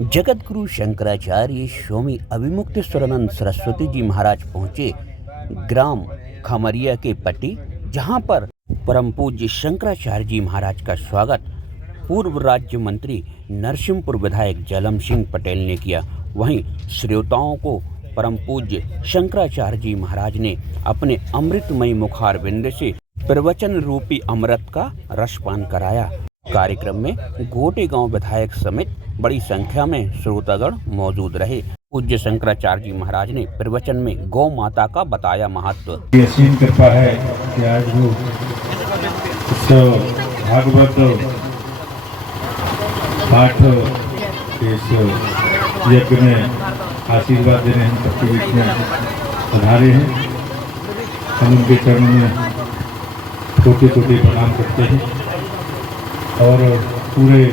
जगतगुरु शंकराचार्य स्वामी अभिमुक्तेश्वरानंद सरस्वती जी महाराज पहुंचे ग्राम खमरिया के पट्टी, जहां पर परम पूज्य शंकराचार्य जी महाराज का स्वागत पूर्व राज्य मंत्री नरसिंहपुर विधायक जलम सिंह पटेल ने किया। वहीं श्रोताओं को परम पूज्य शंकराचार्य जी महाराज ने अपने अमृतमयी मुखारविंद से प्रवचन रूपी अमृत का रसपान कराया। कार्यक्रम में गोटे गांव विधायक समेत बड़ी संख्या में श्रोतागण मौजूद रहे। पूज्य शंकराचार्य जी महाराज ने प्रवचन में गौ माता का बताया महत्व। असीम कृपा है कि आज वो भागवत पाठ इस यज्ञ में आशीर्वाद देने हम सबके बीच में पधारे हैं। हम उनके चरणों में छोटे छोटे प्रणाम करते हैं और पूरे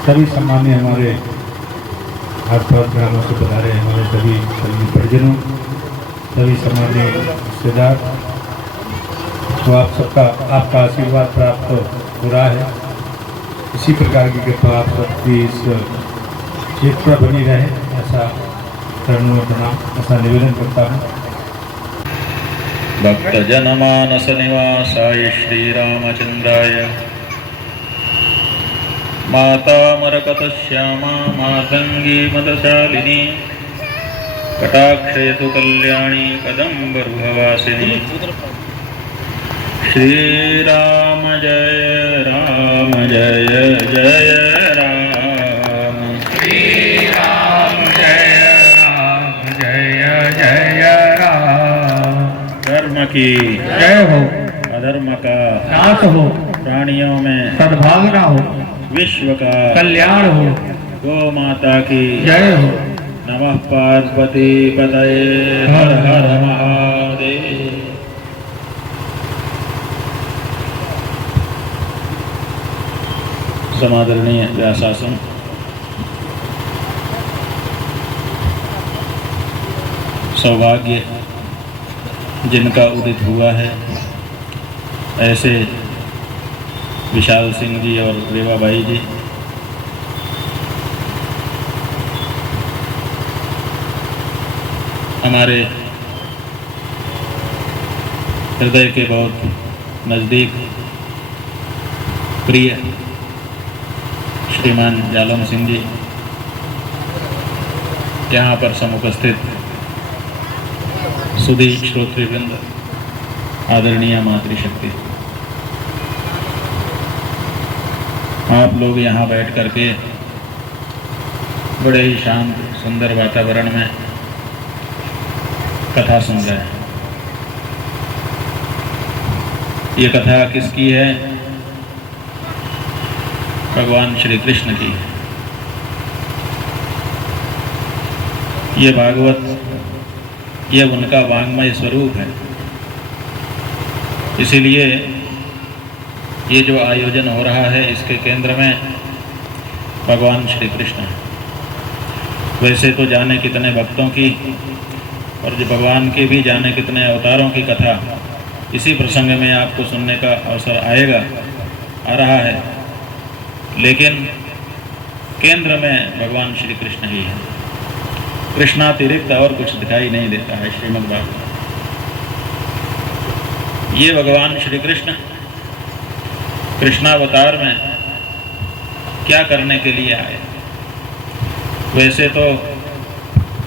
सभी सम्मान्य हमारे आसपास ग्रामों से पधारे हमारे सभी परिजनों, सभी सम्मान्य रिश्तेदार, तो आप सबका आपका आशीर्वाद प्राप्त हो रहा है। इसी प्रकार की कृपा आप सबकी इस क्षेत्र पर बनी रहे, ऐसा चरणों में प्रणाम, ऐसा निवेदन करता हूँ। भक्त जनमानस निवासाय श्री रामचंद्राय माता मरकत श्यामा मातंगी मदशालिनी कटाक्षयतु कल्याणी कदम्बरुहवासिनी श्री राम जय जय राम, श्री राम जय जय राम। धर्म की जय हो, अधर्म का नाश हो, प्राणियों में सद्भावना हो, विश्व का कल्याण हो। गौ माता की जय हो। नमः पार्वती पतये हर हर महादेव। समादरणीय व्यासासन, सौभाग्य जिनका उदित हुआ है, ऐसे विशाल सिंह जी और रेवाबाई जी, हमारे हृदय के बहुत नज़दीक प्रिय श्रीमान जालम सिंह जी, यहाँ पर समुपस्थित सुधी श्रोतृवृंद, आदरणीय मातृशक्ति, आप लोग यहाँ बैठ करके बड़े ही शांत सुंदर वातावरण में कथा सुन रहे हैं। ये कथा किसकी है? भगवान श्री कृष्ण की है। ये भागवत, ये उनका वाङ्मय स्वरूप है। इसीलिए ये जो आयोजन हो रहा है, इसके केंद्र में भगवान श्री कृष्ण है। वैसे तो जाने कितने भक्तों की और जो भगवान के भी जाने कितने अवतारों की कथा इसी प्रसंग में आपको सुनने का अवसर आ रहा है, लेकिन केंद्र में भगवान श्री कृष्ण ही है। कृष्णातिरिक्त और कुछ दिखाई नहीं देता है श्रीमद् भागवत। ये भगवान श्री कृष्ण कृष्णावतार में क्या करने के लिए आए? वैसे तो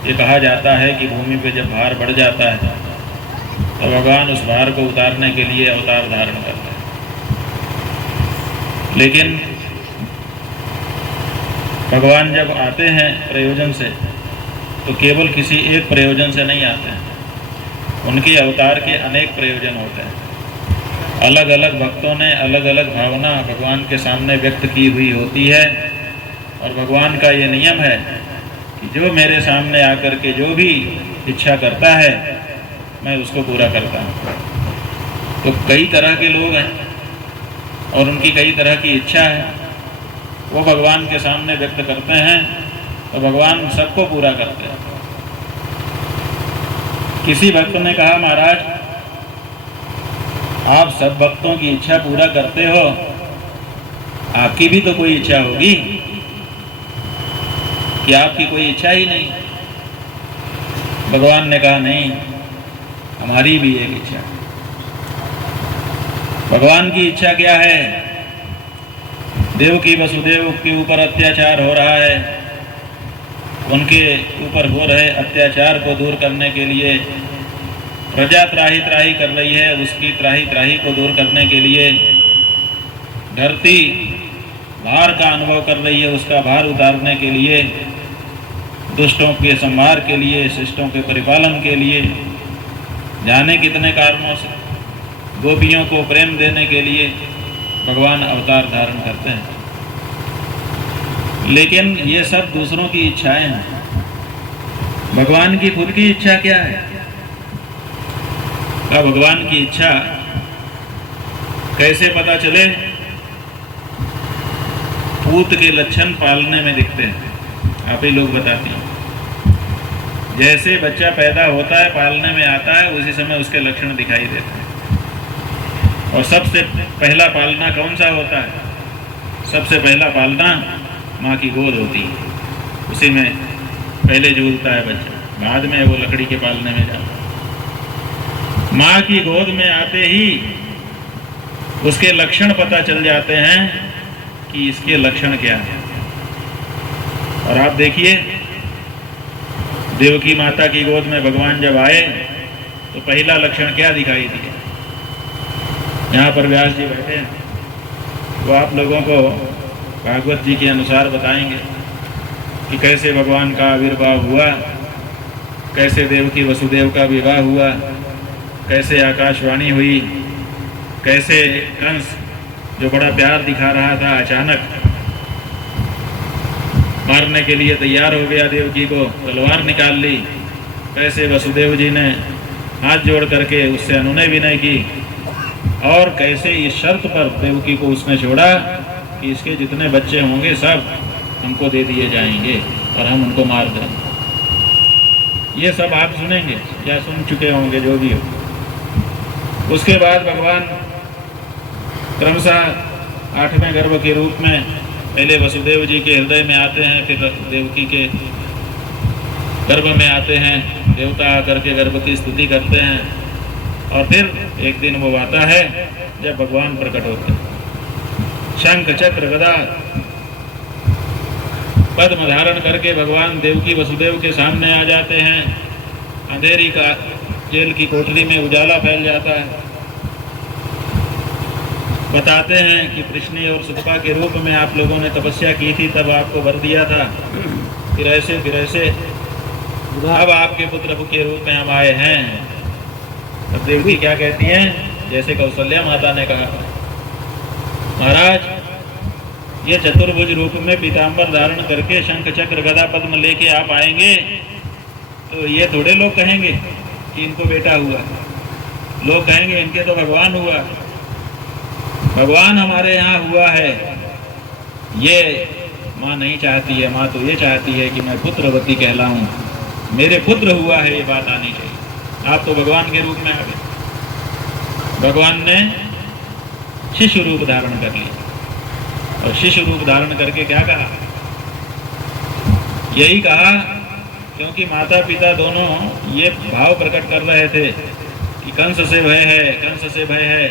ये कहा जाता है कि भूमि पे जब भार बढ़ जाता है तो भगवान उस भार को उतारने के लिए अवतार धारण करते हैं। लेकिन भगवान जब आते हैं प्रयोजन से, तो केवल किसी एक प्रयोजन से नहीं आते हैं। उनके अवतार के अनेक प्रयोजन होते हैं। अलग अलग भक्तों ने अलग अलग भावना भगवान के सामने व्यक्त की हुई होती है, और भगवान का ये नियम है कि जो मेरे सामने आकर के जो भी इच्छा करता है, मैं उसको पूरा करता हूँ। तो कई तरह के लोग हैं और उनकी कई तरह की इच्छा है, वो भगवान के सामने व्यक्त करते हैं, तो भगवान सबको पूरा करते हैं। किसी भक्त ने कहा, महाराज आप सब भक्तों की इच्छा पूरा करते हो, आपकी भी तो कोई इच्छा होगी। कि आपकी कोई इच्छा ही नहीं। भगवान ने कहा नहीं, हमारी भी एक इच्छा है। भगवान की इच्छा क्या है? देवकी वसुदेव के ऊपर अत्याचार हो रहा है, उनके ऊपर हो रहे अत्याचार को दूर करने के लिए प्रजा त्राही त्राही कर रही है, उसकी त्राही त्राही को दूर करने के लिए धरती भार का अनुभव कर रही है, उसका भार उतारने के लिए, दुष्टों के संहार के लिए, शिष्टों के परिपालन के लिए, जाने कितने कारणों से, गोपियों को प्रेम देने के लिए भगवान अवतार धारण करते हैं। लेकिन ये सब दूसरों की इच्छाएं हैं। भगवान की खुद की इच्छा क्या है? का भगवान की इच्छा कैसे पता चले? पूत के लक्षण पालने में दिखते हैं। आप ही लोग बताते हैं। जैसे बच्चा पैदा होता है, पालने में आता है, उसी समय उसके लक्षण दिखाई देते हैं। और सबसे पहला पालना कौन सा होता है? सबसे पहला पालना माँ की गोद होती है। उसी में पहले झूलता है बच्चा, बाद में वो लकड़ी के पालने में जाता है। माँ की गोद में आते ही उसके लक्षण पता चल जाते हैं कि इसके लक्षण क्या है। और आप देखिए, देवकी माता की गोद में भगवान जब आए तो पहला लक्षण क्या दिखाई दिया? यहाँ पर व्यास जी बैठे हैं, वो आप लोगों को भागवत जी के अनुसार बताएंगे कि कैसे भगवान का आविर्भाव हुआ, कैसे देवकी वसुदेव का विवाह हुआ, कैसे आकाशवाणी हुई, कैसे कंस जो बड़ा प्यार दिखा रहा था अचानक मारने के लिए तैयार हो गया, देवकी को तलवार निकाल ली। कैसे वसुदेव जी ने हाथ जोड़ करके उससे अनुनय विनय की, और कैसे इस शर्त पर देवकी को उसने छोड़ा कि इसके जितने बच्चे होंगे सब हमको दे दिए जाएंगे और हम उनको मार देंगे। ये सब आप सुनेंगे या सुन चुके होंगे, जो भी हो। उसके बाद भगवान क्रमशः 8वें गर्भ के रूप में पहले वसुदेव जी के हृदय में आते हैं, फिर देवकी के गर्भ में आते हैं। देवता आकर के गर्भ की स्तुति करते हैं, और फिर एक दिन वो आता है जब भगवान प्रकट होते हैं। शंख चक्र गदा पद्म धारण करके भगवान देवकी वसुदेव के सामने आ जाते हैं। अंधेरी का जेल की कोठरी में उजाला फैल जाता है। बताते हैं कि कृष्ण और सुतपा के रूप में आप लोगों ने तपस्या की थी, तब आपको वर दिया था। फिर ऐसे अब आपके पुत्र के रूप में हम आए हैं। अब देवकी क्या कहती हैं? जैसे कौशल्या माता ने कहा, महाराज ये चतुर्भुज रूप में पीताम्बर धारण करके शंख चक्र गदा पद्म लेके आप आएंगे तो ये थोड़े लोग कहेंगे कि इनको बेटा हुआ, लोग कहेंगे इनके तो भगवान हुआ। भगवान हमारे यहाँ हुआ है। ये माँ नहीं चाहती है, माँ तो ये चाहती है कि मैं पुत्रवती कहलाऊं, मेरे पुत्र हुआ है, ये बात आनी चाहिए। आप तो भगवान के रूप में आ गए। भगवान ने शिशु रूप धारण कर लिया, और शिशु रूप धारण करके क्या कहा? यही कहा, क्योंकि माता पिता दोनों ये भाव प्रकट कर रहे थे कि कंस से भय है, कंस से भय है।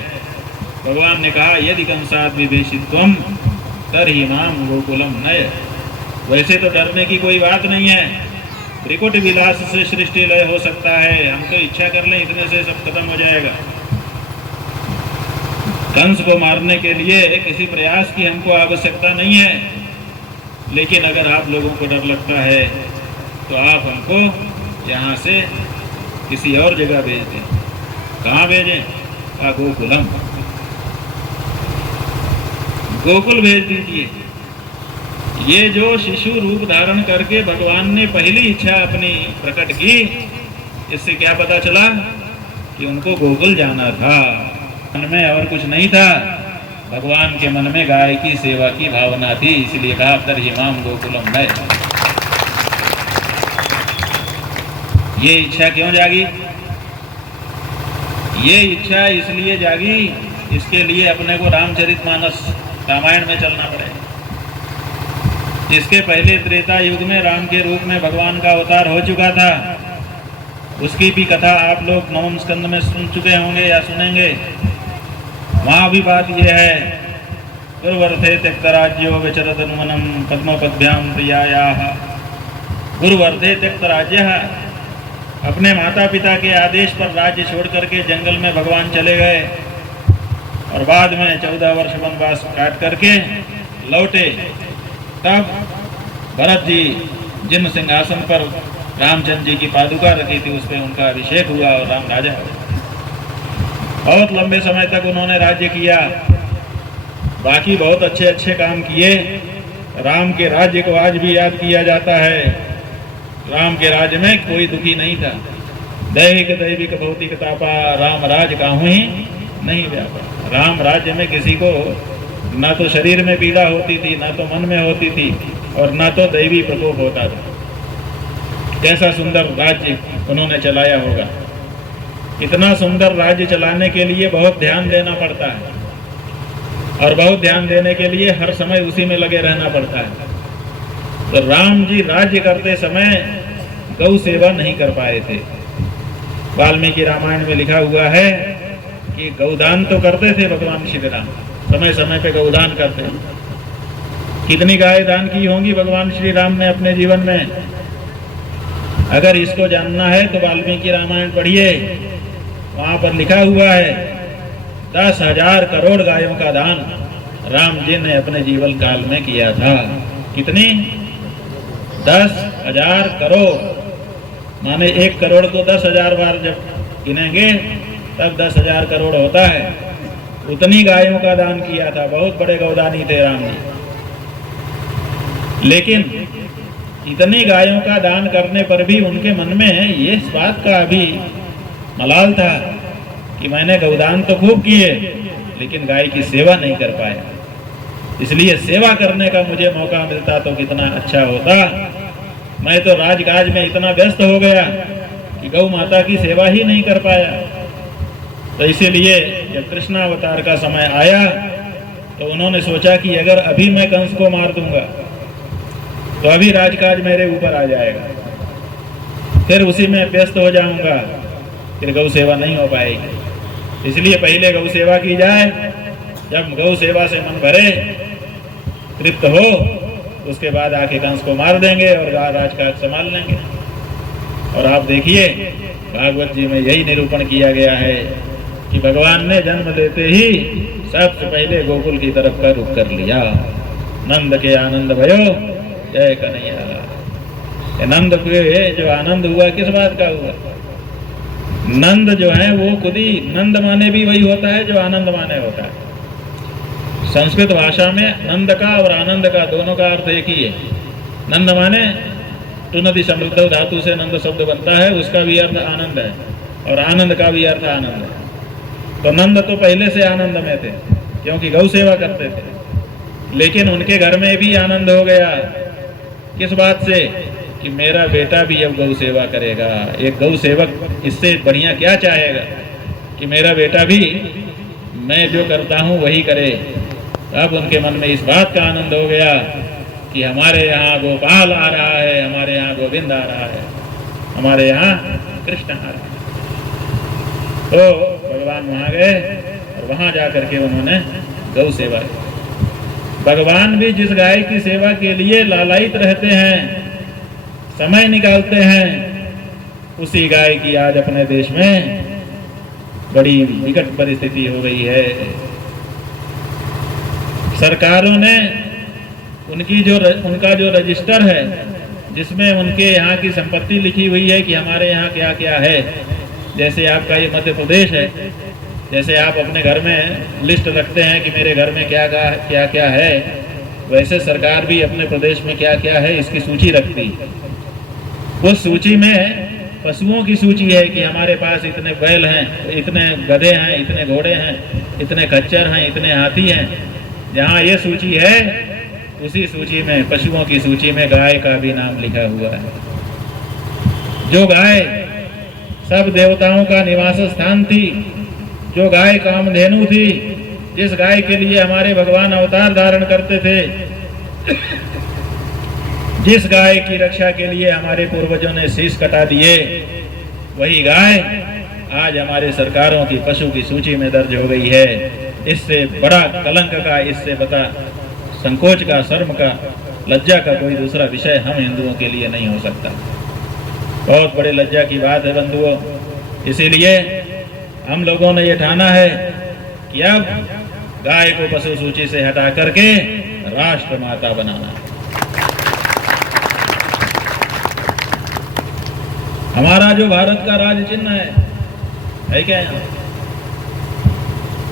भगवान ने कहा, यदि कंसाद विभीषित्वम तर्हि माम गोकुलम नय। वैसे तो डरने की कोई बात नहीं है, त्रिकुट विलास से सृष्टि लय हो सकता है, हम तो इच्छा कर लें इतने से सब खत्म हो जाएगा। कंस को मारने के लिए किसी प्रयास की हमको आवश्यकता नहीं है, लेकिन अगर आप लोगों को डर लगता है तो आप हमको यहाँ से किसी और जगह भेज दें। कहाँ भेजें? गोकुलम, गोकुल भेज दीजिए। ये जो शिशु रूप धारण करके भगवान ने पहली इच्छा अपनी प्रकट की, इससे क्या पता चला कि उनको गोकुल जाना था। मन में और कुछ नहीं था, भगवान के मन में गाय की सेवा की भावना थी, इसलिए कहा तर्हि माम गोकुलम नय। ये इच्छा क्यों जागी? ये इच्छा इसलिए जागी, इसके लिए अपने को रामचरितमानस रामायण में चलना पड़ेगा। जिसके पहले त्रेता युग में राम के रूप में भगवान का अवतार हो चुका था, उसकी भी कथा आप लोग नवम स्कंद में सुन चुके होंगे या सुनेंगे। वहाँ भी बात यह है, गुरुवर्थे त्यक्तराज्यो विचरतनुमनम पद्मपद्भ्याम प्रियायाः। गुरुवर्थे त्यक्तराज्यः, अपने माता पिता के आदेश पर राज्य छोड़ करके जंगल में भगवान चले गए और बाद में 14 वर्ष वनवास काट करके लौटे। तब भरत जी जिन सिंहासन पर रामचंद्र जी की पादुका रखी थी उस पर उनका अभिषेक हुआ और राम राजा हुए। बहुत लंबे समय तक उन्होंने राज्य किया, बाकी बहुत अच्छे अच्छे काम किए। राम के राज्य को आज भी याद किया जाता है। राम के राज्य में कोई दुखी नहीं था। दैहिक दैविक भौतिक तापा राम राज काहू ही नहीं व्यापा। राम राज्य में किसी को ना तो शरीर में पीड़ा होती थी, ना तो मन में होती थी, और ना तो दैवी प्रकोप होता था। कैसा सुंदर राज्य उन्होंने चलाया होगा। इतना सुंदर राज्य चलाने के लिए बहुत ध्यान देना पड़ता है, और बहुत ध्यान देने के लिए हर समय उसी में लगे रहना पड़ता है। तो राम जी राज्य करते समय गौ सेवा नहीं कर पाए थे। वाल्मीकि रामायण में लिखा हुआ है कि गौदान तो करते थे भगवान श्री राम, समय समय पे गौदान करते। कितनी गाय दान की होंगी भगवान श्री राम ने अपने जीवन में? अगर इसको जानना है तो वाल्मीकि रामायण पढ़िए, वहां पर लिखा हुआ है 10,000 करोड़ गायों का दान राम जी ने अपने जीवन काल में किया था। कितनी? 10,000 करोड़, माने 1 करोड़ को 10,000 बार जब गिनेंगे तब 10,000 करोड़ होता है। उतनी गायों का दान किया था। बहुत बड़े गौदानी थे राम जी। लेकिन इतनी गायों का दान करने पर भी उनके मन में ये इस बात का अभी मलाल था कि मैंने गौदान तो खूब किए लेकिन गाय की सेवा नहीं कर पाया। इसलिए सेवा करने का मुझे मौका मिलता तो कितना अच्छा होता। मैं तो राजकाज में इतना व्यस्त हो गया कि गौ माता की सेवा ही नहीं कर पाया। तो इसीलिए जब कृष्णावतार का समय आया तो उन्होंने सोचा कि अगर अभी मैं कंस को मार दूंगा तो अभी राजकाज मेरे ऊपर आ जाएगा, फिर उसी में व्यस्त हो जाऊंगा, फिर गौ सेवा नहीं हो पाएगी। इसलिए पहले गौ सेवा की जाए। जब गौ सेवा से मन भरे, तृप्त हो, उसके बाद आके कंस को मार देंगे और राजकाज संभाल लेंगे। और आप देखिए भागवत जी में यही निरूपण किया गया है कि भगवान ने जन्म लेते ही सबसे पहले गोकुल की तरफ का रुख कर लिया। नंद के आनंद भयो जय कन्हैया। नंद के जो आनंद हुआ किस बात का हुआ? नंद जो है वो खुद ही, नंद माने भी वही होता है जो आनंद माने होता है। संस्कृत भाषा में नंद का और आनंद का दोनों का अर्थ एक ही है। नंद माने टुनति समृद्ध धातु से नंद शब्द बनता है, उसका भी अर्थ आनंद है और आनंद का भी अर्थ आनंद है। तो नंद तो पहले से आनंद में थे क्योंकि गौ सेवा करते थे, लेकिन उनके घर में भी आनंद हो गया। किस बात से? कि मेरा बेटा भी अब गौ सेवा करेगा। एक गौ सेवक इससे बढ़िया क्या चाहेगा कि मेरा बेटा भी मैं जो करता हूँ वही करे। अब उनके मन में इस बात का आनंद हो गया कि हमारे यहाँ गोपाल आ रहा है, हमारे यहाँ गोविंद आ रहा है, हमारे यहाँ कृष्ण आ रहा है। तो भगवान वहाँ गए और वहाँ जा करके उन्होंने गौ सेवा की। भगवान भी जिस गाय की सेवा के लिए लालायित रहते हैं, समय निकालते हैं, उसी गाय की आज अपने देश में बड़ी विकट परिस्थिति हो गई है। सरकारों ने उनका जो रजिस्टर है जिसमें उनके यहाँ की संपत्ति लिखी हुई है कि हमारे यहाँ क्या क्या है, जैसे आपका ये मध्य प्रदेश है, जैसे आप अपने घर में लिस्ट रखते हैं कि मेरे घर में क्या क्या है, वैसे सरकार भी अपने प्रदेश में क्या क्या है इसकी सूची रखती है। उस सूची में पशुओं की सूची है कि हमारे पास इतने बैल हैं, इतने गधे हैं, इतने घोड़े हैं, इतने खच्चर हैं, इतने हाथी हैं। जहाँ ये सूची है उसी सूची में, पशुओं की सूची में गाय का भी नाम लिखा हुआ है। जो गाय सब देवताओं का निवास स्थान थी, जो गाय कामधेनु थी, जिस गाय के लिए हमारे भगवान अवतार धारण करते थे, जिस गाय की रक्षा के लिए हमारे पूर्वजों ने शीश कटा दिए, वही गाय आज हमारे सरकारों की पशु की सूची में दर्ज हो गई है। इससे बड़ा कलंक का, इससे बड़ा संकोच का, शर्म का, लज्जा का कोई दूसरा विषय हम हिंदुओं के लिए नहीं हो सकता। बहुत बड़े लज्जा की बात है बंधुओं। इसीलिए हम लोगों ने ये ठाना है कि अब गाय को पशु सूची से हटा करके राष्ट्र माता बनाना है। हमारा जो भारत का राज चिन्ह है क्या?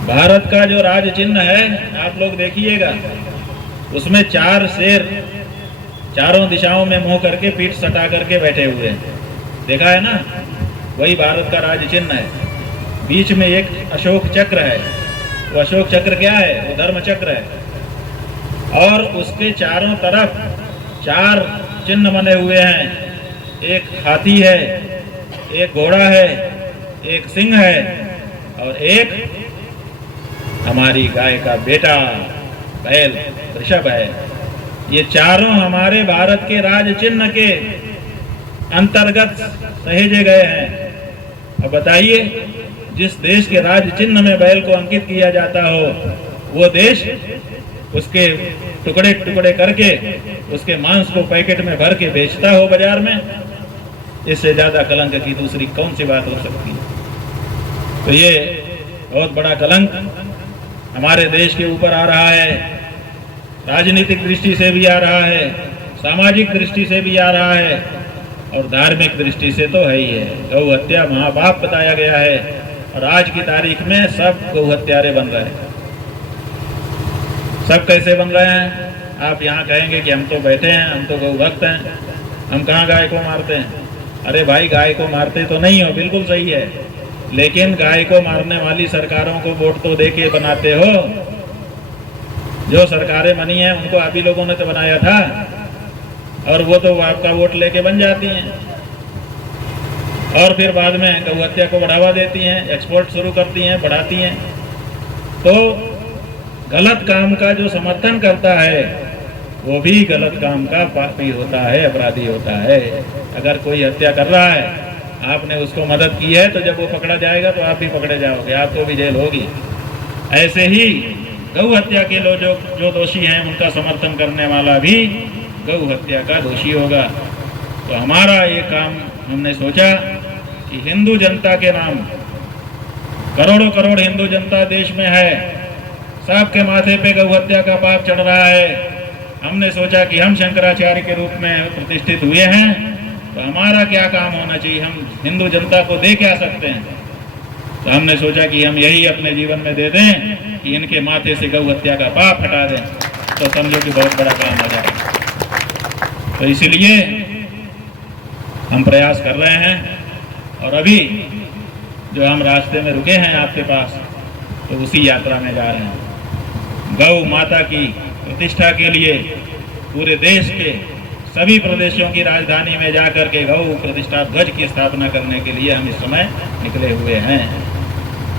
भारत का जो राज चिन्ह है, आप लोग देखिएगा, उसमें 4 शेर चारों दिशाओं में मुंह करके पीठ सटा करके बैठे हुए हैं। देखा है ना? वही भारत का राज चिन्ह है। बीच में एक अशोक चक्र है। वो अशोक चक्र क्या है? वो धर्म चक्र है। और उसके चारों तरफ 4 चिन्ह बने हुए हैं। एक हाथी है, एक घोड़ा है, एक सिंह है और एक हमारी गाय का बेटा बैल वृषभ है। ये चारों हमारे भारत के राज चिन्ह के अंतर्गत सहेजे गए हैं। अब बताइए, जिस देश के राज चिन्ह में बैल को अंकित किया जाता हो, वो देश उसके टुकड़े टुकड़े करके उसके मांस को पैकेट में भर के बेचता हो बाजार में, इससे ज्यादा कलंक की दूसरी कौन सी बात हो सकती है? तो ये बहुत बड़ा कलंक हमारे देश के ऊपर आ रहा है। राजनीतिक दृष्टि से भी आ रहा है, सामाजिक दृष्टि से भी आ रहा है और धार्मिक दृष्टि से तो है ही है। गौ हत्या महापाप बताया गया है और आज की तारीख में सब गौ हत्यारे बन रहे हैं। सब कैसे बन रहे हैं? आप यहाँ कहेंगे कि हम तो बैठे हैं, हम तो गौ भक्त हैं, हम कहाँ गाय को मारते हैं। अरे भाई, गाय को मारते तो नहीं हो, बिल्कुल सही है, लेकिन गाय को मारने वाली सरकारों को वोट तो दे के बनाते हो। जो सरकारें बनी हैं उनको आप ही लोगों ने तो बनाया था और वो तो आपका वोट लेके बन जाती हैं और फिर बाद में गौ हत्या को बढ़ावा देती हैं, एक्सपोर्ट शुरू करती हैं, बढ़ाती हैं। तो गलत काम का जो समर्थन करता है वो भी गलत काम का पापी होता है, अपराधी होता है। अगर कोई हत्या कर रहा है, आपने उसको मदद की है, तो जब वो पकड़ा जाएगा तो आप भी पकड़े जाओगे, आपको भी जेल होगी। ऐसे ही गौ हत्या के लोग जो दोषी हैं, उनका समर्थन करने वाला भी गौ हत्या का दोषी होगा। तो हमारा ये काम, हमने सोचा कि हिंदू जनता के नाम, करोड़ों करोड़ हिंदू जनता देश में है, सबके माथे पे गौ हत्या का पाप चढ़ रहा है। हमने सोचा कि हम शंकराचार्य के रूप में प्रतिष्ठित हुए हैं, तो हमारा क्या काम होना चाहिए, हम हिंदू जनता को दे क्या सकते हैं। तो हमने सोचा कि हम यही अपने जीवन में दे दें कि इनके माथे से गौ हत्या का पाप हटा दें, तो समझो कि बहुत बड़ा काम हो जाएगा। तो इसीलिए हम प्रयास कर रहे हैं और अभी जो हम रास्ते में रुके हैं आपके पास, तो उसी यात्रा में जा रहे हैं। गौ माता की प्रतिष्ठा के लिए पूरे देश के सभी प्रदेशों की राजधानी में जाकर के गौ प्रतिष्ठा ध्वज की स्थापना करने के लिए हम इस समय निकले हुए हैं।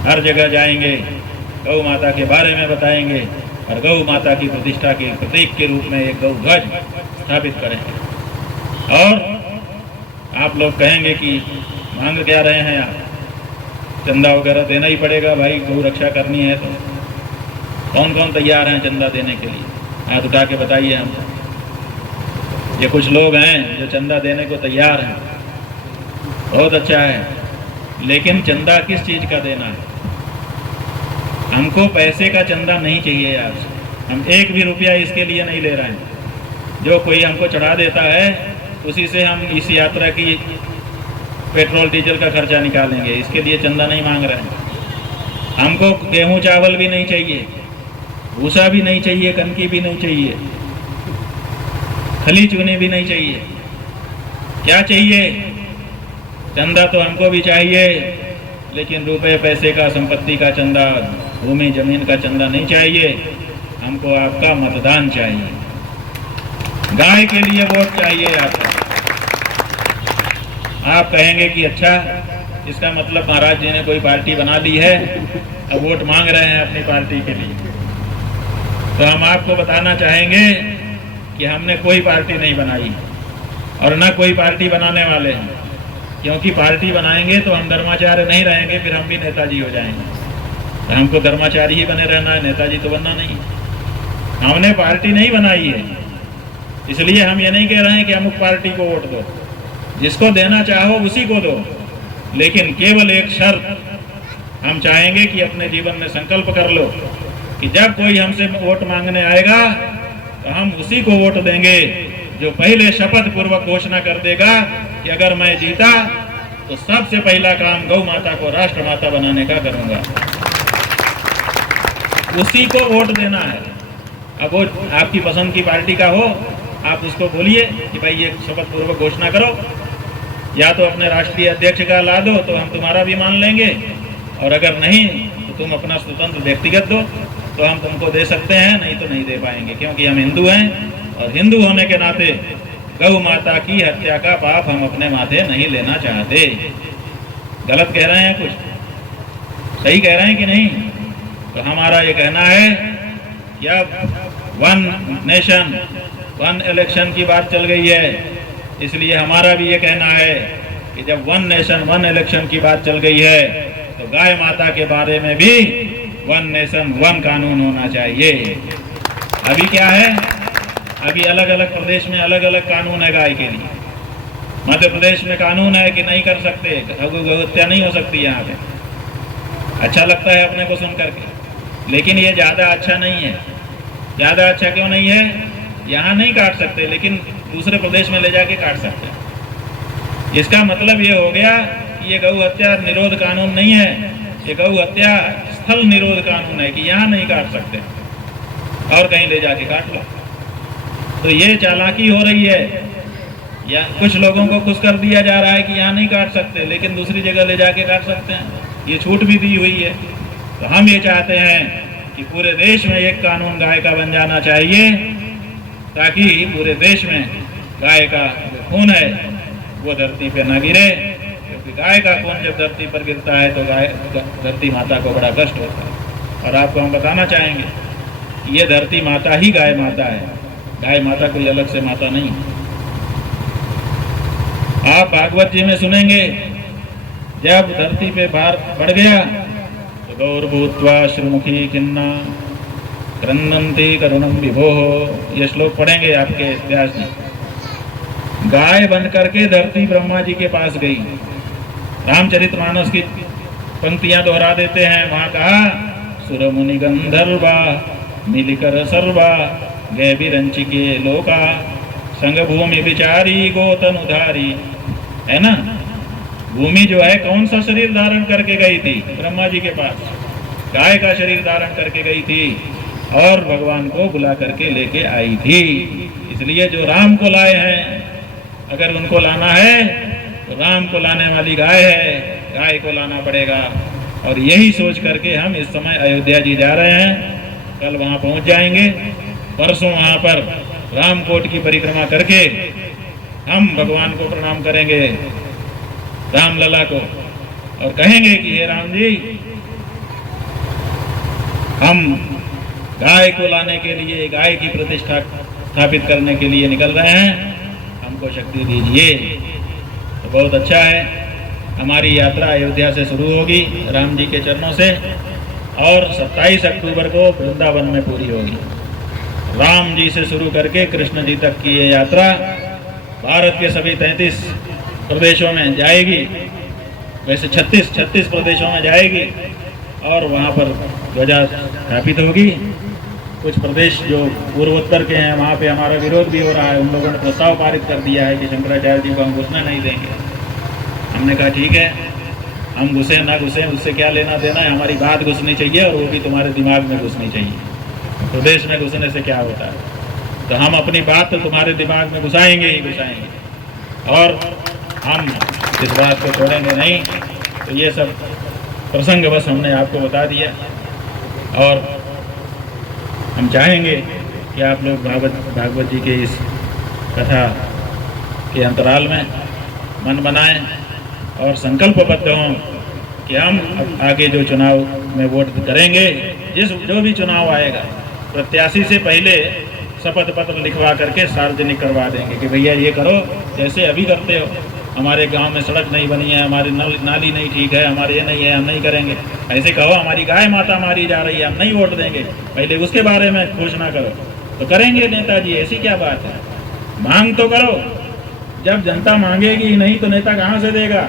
हर जगह जाएंगे, गौ माता के बारे में बताएंगे और गौ माता की प्रतिष्ठा के प्रतीक के रूप में एक गौ ध्वज स्थापित करेंगे। और आप लोग कहेंगे कि मांग क्या रहे हैं आप, चंदा वगैरह देना ही पड़ेगा भाई, गौ रक्षा करनी है। तो कौन कौन तैयार हैं चंदा देने के लिए? हाथ उठा के बताइए हमको। ये कुछ लोग हैं जो चंदा देने को तैयार हैं, बहुत अच्छा है, लेकिन चंदा किस चीज़ का देना है? हमको पैसे का चंदा नहीं चाहिए आपसे, हम 1 भी रुपया इसके लिए नहीं ले रहे हैं। जो कोई हमको चढ़ा देता है उसी से हम इस यात्रा की पेट्रोल डीजल का खर्चा निकालेंगे, इसके लिए चंदा नहीं मांग रहे हैं। हमको गेहूं चावल भी नहीं चाहिए, भूसा भी नहीं चाहिए, कनकी भी नहीं चाहिए, खली चूनी भी नहीं चाहिए। क्या चाहिए? चंदा तो हमको भी चाहिए, लेकिन रुपए पैसे का, संपत्ति का चंदा, भूमि जमीन का चंदा नहीं चाहिए। हमको आपका मतदान चाहिए, गाय के लिए वोट चाहिए आपका। आप कहेंगे कि अच्छा, इसका मतलब महाराज जी ने कोई पार्टी बना ली है, अब वोट मांग रहे हैं अपनी पार्टी के लिए। तो हम आपको बताना चाहेंगे कि हमने कोई पार्टी नहीं बनाई और न कोई पार्टी बनाने वाले हैं, क्योंकि पार्टी बनाएंगे तो हम धर्माचार्य नहीं रहेंगे, फिर हम भी नेताजी हो जाएंगे। तो हमको धर्माचार्य ही बने रहना है, नेताजी तो बनना नहीं है। हमने पार्टी नहीं बनाई है, इसलिए हम ये नहीं कह रहे हैं कि अमुक पार्टी को वोट दो, जिसको देना चाहो उसी को दो, लेकिन केवल एक शर्त हम चाहेंगे कि अपने जीवन में संकल्प कर लो कि जब कोई हमसे वोट मांगने आएगा तो हम उसी को वोट देंगे जो पहले शपथ पूर्वक घोषणा कर देगा कि अगर मैं जीता तो सबसे पहला काम गौ माता को राष्ट्र माता बनाने का करूंगा। उसी को वोट देना है। अब वो आपकी पसंद की पार्टी का हो, आप उसको बोलिए कि भाई ये शपथ पूर्वक घोषणा करो, या तो अपने राष्ट्रीय अध्यक्ष का ला दो तो हम तुम्हारा भी मान लेंगे, और अगर नहीं तो तुम अपना स्वतंत्र व्यक्तिगत दो तो हम तुमको दे सकते हैं, नहीं तो नहीं दे पाएंगे, क्योंकि हम हिंदू हैं और हिंदू होने के नाते गौ माता की हत्या का पाप हम अपने माथे नहीं लेना चाहते। गलत कह रहे हैं कुछ? सही कह रहे हैं कि नहीं? तो हमारा ये कहना है कि अब वन नेशन वन इलेक्शन की बात चल गई है, इसलिए हमारा भी ये कहना है कि जब वन नेशन वन इलेक्शन की बात चल गई है तो गाय माता के बारे में भी वन नेशन वन कानून होना चाहिए। अभी क्या है, अभी अलग अलग प्रदेश में अलग अलग कानून है गाय के लिए। मध्य प्रदेश में कानून है कि नहीं कर सकते, गौ हत्या नहीं हो सकती यहाँ पे। अच्छा लगता है अपने को सुन करके, लेकिन ये ज़्यादा अच्छा नहीं है। ज़्यादा अच्छा क्यों नहीं है? यहाँ नहीं काट सकते, लेकिन दूसरे प्रदेश में ले जाके काट सकते हैं। इसका मतलब ये हो गया कि ये गौ हत्या निरोध कानून नहीं है, ये गौ हत्या स्थल निरोध कानून है कि यहाँ नहीं काट सकते और कहीं ले जाके काट लो। तो ये चालाकी हो रही है, या कुछ लोगों को खुश कर दिया जा रहा है कि यहाँ नहीं काट सकते लेकिन दूसरी जगह ले जाके काट सकते हैं, ये छूट भी दी हुई है। तो हम ये चाहते हैं कि पूरे देश में एक कानून गाय का बन जाना चाहिए, ताकि पूरे देश में गाय का जो खून है वो धरती पे ना गिरे, क्योंकि गाय का खून जब धरती पर गिरता है तो गाय धरती माता को बड़ा कष्ट होता है। और आपको हम बताना चाहेंगे कि ये धरती माता ही गाय माता है, गाय माता कोई अलग से माता नहीं। आप भागवत जी में सुनेंगे, जब धरती पे भार बढ़ गया तो गौरभूत्वा श्रीमुखी किन्ना क्रन्नन्ति करुणम विभोः, ये श्लोक पढ़ेंगे आपके इतिहास में। गाय बन करके धरती ब्रह्मा जी के पास गई। रामचरितमानस की पंक्तियां दोहरा देते हैं, वहां कहा सुर मुनि गंधर्वा मिलिकर सर्वा गए विरंचिके लोका संग भूमि विचारी गोतन उधारी। है ना, भूमि जो है कौन सा शरीर धारण करके गई थी? ब्रह्मा जी के पास गाय का शरीर धारण करके गई थी और भगवान को बुला करके लेके आई थी। इसलिए जो राम को लाए हैं, अगर उनको लाना है तो राम को लाने वाली गाय है, गाय को लाना पड़ेगा। और यही सोच करके हम इस समय अयोध्या जी जा रहे हैं। कल वहाँ पहुँच जाएंगे, परसों वहाँ पर रामकोट की परिक्रमा करके हम भगवान को प्रणाम करेंगे, राम लला को, और कहेंगे कि हे राम जी, हम गाय को लाने के लिए, गाय की प्रतिष्ठा स्थापित करने के लिए निकल रहे हैं, हमको शक्ति दीजिए। तो बहुत अच्छा है, हमारी यात्रा अयोध्या से शुरू होगी राम जी के चरणों से, और 27 अक्टूबर को वृंदावन में पूरी होगी। राम जी से शुरू करके कृष्ण जी तक की ये यात्रा भारत के सभी 33 प्रदेशों में जाएगी, वैसे 36 प्रदेशों में जाएगी, और वहाँ पर ध्वजा स्थापित होगी। कुछ प्रदेश जो पूर्वोत्तर के हैं वहाँ पे हमारा विरोध भी हो रहा है, उन लोगों ने प्रस्ताव पारित कर दिया है कि शंकराचार्य जी को हम घुसना नहीं देंगे। हमने कहा ठीक है, हम घुसे ना घुसे उससे क्या लेना देना है, हमारी बात घुसनी चाहिए और वो भी तुम्हारे दिमाग में घुसनी चाहिए। प्रदेश में घुसने से क्या होता है? तो हम अपनी बात तो तुम्हारे दिमाग में घुसाएंगे ही घुसाएंगे, और हम इस बात को छोड़ेंगे नहीं। तो ये सब प्रसंग बस हमने आपको बता दिया, और हम चाहेंगे कि आप लोग भागवत जी के इस कथा के अंतराल में मन बनाएं और संकल्पबद्ध हों कि हम आगे जो चुनाव में वोट करेंगे, जो भी चुनाव आएगा, प्रत्याशी से पहले शपथ पत्र लिखवा करके सार्वजनिक करवा देंगे कि भैया ये करो जैसे अभी करते हो। हमारे गांव में सड़क नहीं बनी है, हमारी नाली नहीं ठीक है, हमारे ये नहीं है, हम नहीं करेंगे। ऐसे कहो हमारी गाय माता मारी जा रही है, हम नहीं वोट देंगे, पहले उसके बारे में घोषणा करो तो करेंगे नेताजी। ऐसी क्या बात है, मांग तो करो। जब जनता मांगेगी नहीं तो नेता कहाँ से देगा।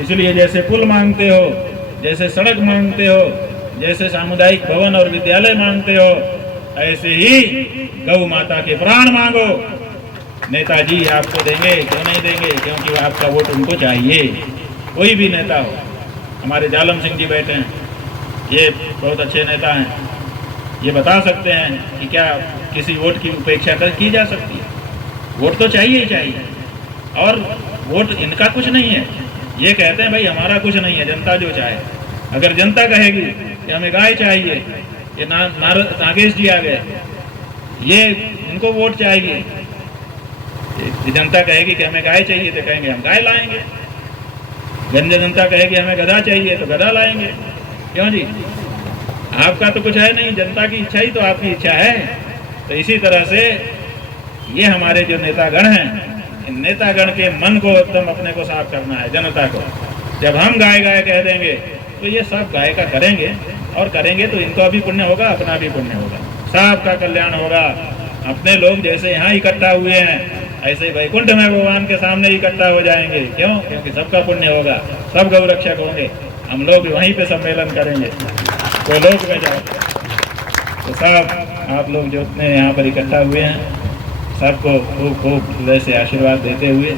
इसलिए जैसे पुल मांगते हो, जैसे सड़क मांगते हो, जैसे सामुदायिक भवन और विद्यालय मांगते हो, ऐसे ही गौ माता के प्राण मांगो। नेताजी आपको देंगे, क्यों नहीं देंगे, क्योंकि आपका वोट उनको चाहिए। कोई भी नेता हो, हमारे जालम सिंह जी बैठे हैं, ये बहुत अच्छे नेता हैं, ये बता सकते हैं कि क्या किसी वोट की उपेक्षा की जा सकती है। वोट तो चाहिए ही चाहिए, और वोट इनका कुछ नहीं है। ये कहते हैं भाई हमारा कुछ नहीं है, जनता जो चाहे। अगर जनता कहेगी कि हमें गाय चाहिए, ये नागेश जी आ गए, ये इनको वोट चाहिए। जनता कहेगी कि हमें गाय चाहिए तो कहेंगे हम गाय लाएंगे। जनता कहेगी हमें गधा चाहिए तो गधा लाएंगे। क्यों जी, आपका तो कुछ है नहीं, जनता की इच्छा ही तो आपकी इच्छा है। तो इसी तरह से ये हमारे जो नेतागण हैं, इन नेतागण के मन को एकदम अपने को साफ करना है, जनता को। जब हम गाय गाय कह देंगे तो ये सब गाय का करेंगे, और करेंगे तो इनका भी पुण्य होगा, अपना भी पुण्य होगा, सबका कल्याण होगा। अपने लोग जैसे यहाँ इकट्ठा हुए हैं, ऐसे ही वैकुंठ में भगवान के सामने इकट्ठा हो जाएंगे। क्यों? क्योंकि सबका पुण्य होगा, सब गौरक्षक होंगे। हम लोग वहीं पे सम्मेलन करेंगे, तो लोग में जाओ। तो सब आप लोग जो इतने यहाँ पर इकट्ठा हुए हैं, सबको खूब खूब हृदय से आशीर्वाद देते हुए